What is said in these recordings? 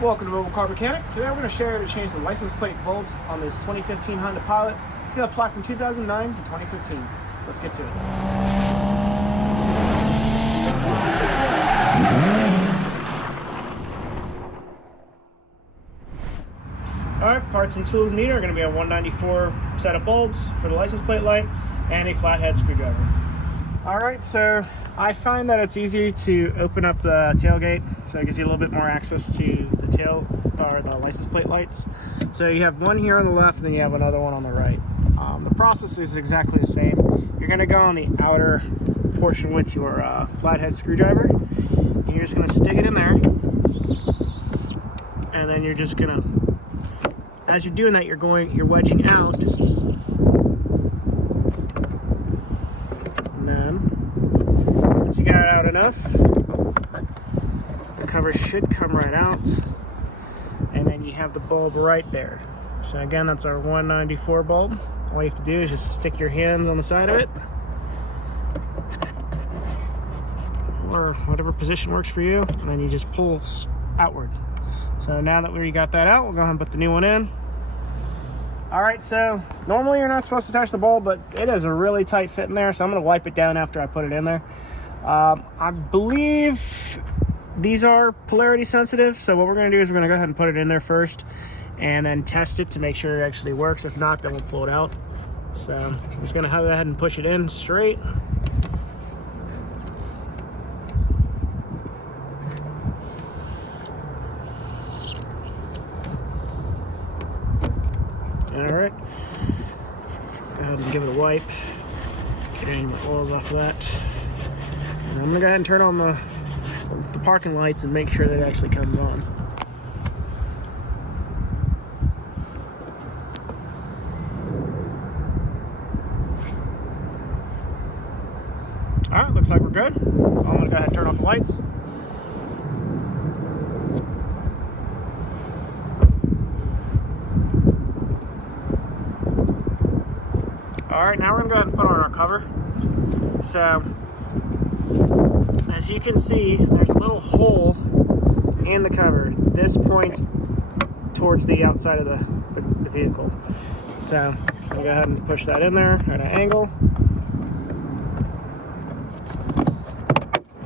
Welcome to Mobile Car Mechanic. Today we're going to show you how to change the license plate bulbs on this 2015 Honda Pilot. It's going to apply from 2009 to 2015. Let's get to it. Alright, parts and tools needed are going to be a 194 set of bulbs for the license plate light and a flathead screwdriver. Alright, so I find that it's easy to open up the tailgate, so it gives you a little bit more access to the tail or the license plate lights. So you have one here on the left, and then you have another one on the right. The process is exactly the same. You're going to go on the outer portion with your flathead screwdriver. And you're just going to stick it in there, and then you're just going to, as you're doing that, you're wedging out. Once you got it out enough, the cover should come right out, and then you have the bulb right there. So again, that's our 194 bulb. All you have to do is just stick your hands on the side of it, or whatever position works for you, and then you just pull outward. So now that we got that out, we'll go ahead and put the new one in. Alright, so normally you're not supposed to touch the bulb, but it is a really tight fit in there, so I'm going to wipe it down after I put it in there. I believe these are polarity sensitive, so what we're going to do is we're going to go ahead and put it in there first and then test it to make sure it actually works. If not, then we'll pull it out. So I'm just going to go ahead and push it in straight. Alright, go ahead and give it a wipe, get any more oils off of that. And I'm going to go ahead and turn on the parking lights and make sure that it actually comes on. Alright, looks like we're good. So I'm going to go ahead and turn off the lights. Alright, now we're going to go ahead and put on our cover. So, as you can see, there's a little hole in the cover. This points towards the outside of the vehicle. So, we'll go ahead and push that in there at an angle.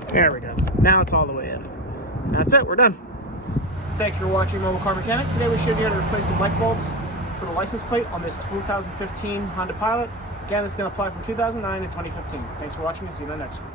There we go. Now it's all the way in. That's it, we're done. Thank you for watching Mobile Car Mechanic. Today we showed you how to replace the light bulbs for the license plate on this 2015 Honda Pilot. Again, it's going to apply from 2009 to 2015. Thanks for watching, and see you in the next one.